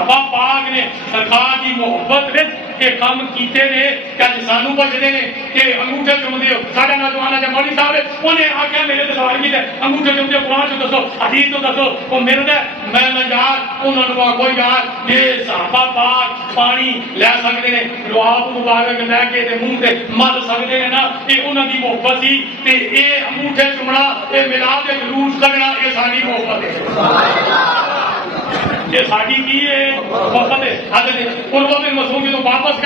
صحابہ پاک نے سرکار کی محبت وچ یہ کام کیتے نے کہ سانو پوچھتے ہیں کہ انگوٹھے چومدے ہو. ساڈا نوجوان جا مولوی صاحب انہیں آخیا میرے تے سوال کیتے انگوٹھے چومدے قرآن چ دسو حدیث تو دسو. وہ میرے تے میں یار انہوں نے آخو یار یہ صحابہ پاک پانی لے سکتے ہیں لواب مبارک لے کے تے منہ تے مل سکتے ہیں نا. یہ انہوں کی محبت سی تے یہ انگوٹھے چومنا یہ ملاد کے جلوس کرنا یہ ساری محبت ہے. یہ ساری کی ہے محبت ہے. حضرت عروہ بن مسعود جب واپس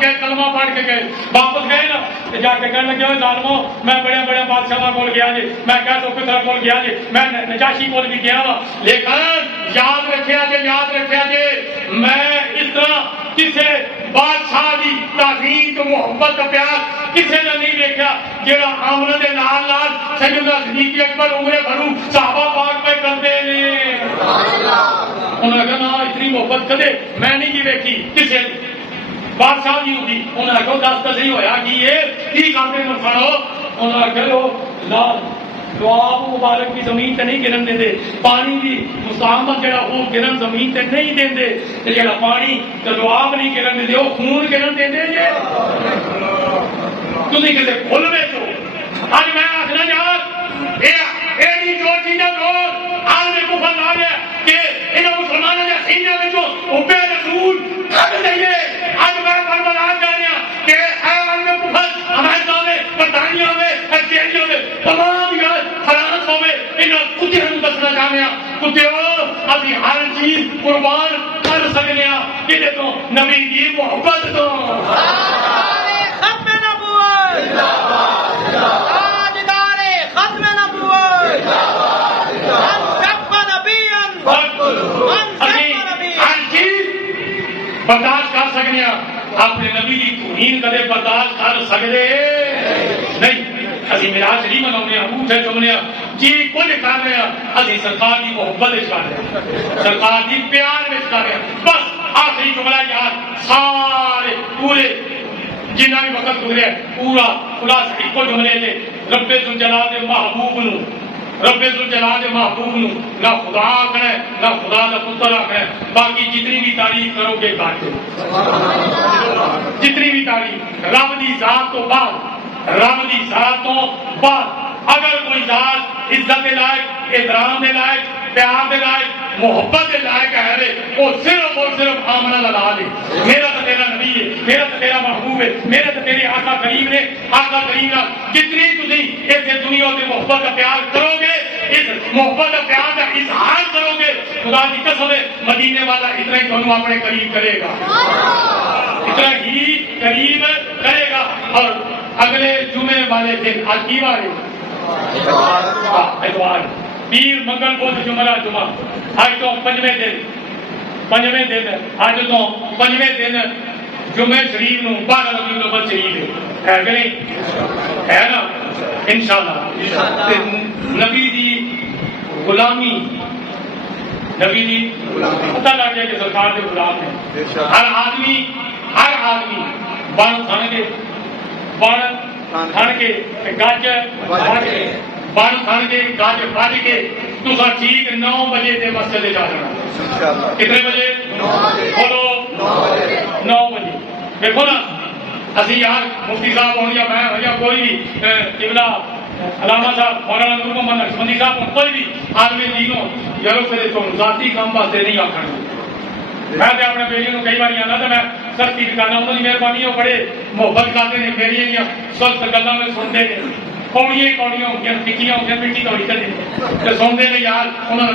گئے کلمہ پڑھ کے گئے واپس گئے نا جا کے کہنے لگے ظالمو میں بڑے بادشاہ کول گیا جی میں کہہ تو کتر کول گیا جی میں نجاشی کول بھی گیا وا لیکن یاد رکھیا جی میں اس طرح کسے بادشاہ دی تعظیم تو محبت کا پیار کسے نے نہیں دیکھا جڑا آمنہ دے نال سیدنا صدیق اکبر عمر فاروق صحابہ پاک پہ کرتے نے. انہوں نے کہا نا اتنی محبت کدے میں نہیں کی دیکھی کسے بادشاہ نہیں ہوتی. انہوں نے کہا دس نہیں ہویا کہ یہ کی کامے میں کھڑو. انہوں نے کہا لواب مبارک کی زمین تے نہیں گرن دے پانی دی مستعمل جڑا وہ گرن زمین تے نہیں دے تے جڑا پانی تے لواب نہیں گرن دے وہ خون گرن دے جے تسی کسے بھول میں تو اج میں آکھنا یار ایڑی چوٹی دا دور حال میں کفر آ گیا کہ انہاں مسلماناں دے سینے وچوں حب رسول کھڈ دئیے. اج میں کربلا جا رہا کہ اے حال میں کفر امریکہ میں برطانیہ میں آسٹریلیا میں تمام یار فرانس میں انہاں کتے نوں دسنا چاہنے ہاں کتےو ابھی ہر چیز قربان کر سکنے ہاں کدے تو نبی دی محبت تو. ختم نبوت تاجدار ختم نبوت ہر چیز برداشت کر سکنے ہاں اپنے نبی کی توہین کدے برداشت کر سکتے نہیں. اسی میراث نہیں مناؤنے انگوٹھے چومنے جی کچھ کر رہے ہیں اسی سرکار کی محبت کر رہے ہیں سرکار کی پیار میں کر رہے ہیں. بس آخری جملہ یار سارے پورے جنہ بھی وقت گزرے پورا خلاصہ ایک جملے نے رب ذوالجلال محبوب نو رب ذوالجلال محبوب نو نہ خدا آخنا نہ خدا کا پتر آخنا. باقی جتنی بھی تعریف کرو گے کاٹے جتنی بھی تعریف رب دی ذات تو بعد اگر کوئی ذات عزت کے لائق احترام کے لائق پیار کے لائق محبت کے لائق ہے وہ صرف اور صرف آمنہ لال ہے. میرا تو تیرا نبی ہے میرا تو تیرا محبوب ہے میرے تو تیرے آقا کریم نے آقا کریم کا جتنی تھی اس دنیا سے محبت کا پیار کرو گے اس محبت کا پیار کا اظہار کرو گے خدا کی قسم ہے مدینے والا اتنا ہی تمہیں اپنے قریب کرے گا اتنا ہی قریب کرے گا. اور اگلے جمعے والے دن آج کی بار اتوار پیر منگل بدھ جمعہ جمعہ آج تو پنجویں دن آج تو پنجویں دن جمعے شریف نو 12 ربیع الاول شریف ہے کہ نہیں ہے نا انشاءاللہ. نبی دی غلامی نبی دی پتہ لگ جائے کہ سرکار کے غلام ہیں. ہر آدمی بن کھان کے گج بن کھان کے گج بج کے تصا ٹھیک 9 بجے دے مسجد جا جانا. کتنے بجے بولو 9 بجے. دیکھو نا اسی یار مفتی صاحب ہوں یا میں ہوں یا کوئی بھی قبلہ علامہ صاحب مولانا نور محمد نقشبندی صاحب ہوں کوئی بھی عالم دین ہو یارو پھر تو ذاتی کام واسطے نہیں آخر. میں اپنے بیٹے کو کئی بار آنا تو میں سختی کرنا انہوں کی مہربانی ہو بڑے محبت کرتے ہیں میری سخت گلوں میں سنتے ہیں کوڑیاں ہوگی ٹکیاں ہو گیا مٹی توڑی کر سنتے ہیں یار انہوں نے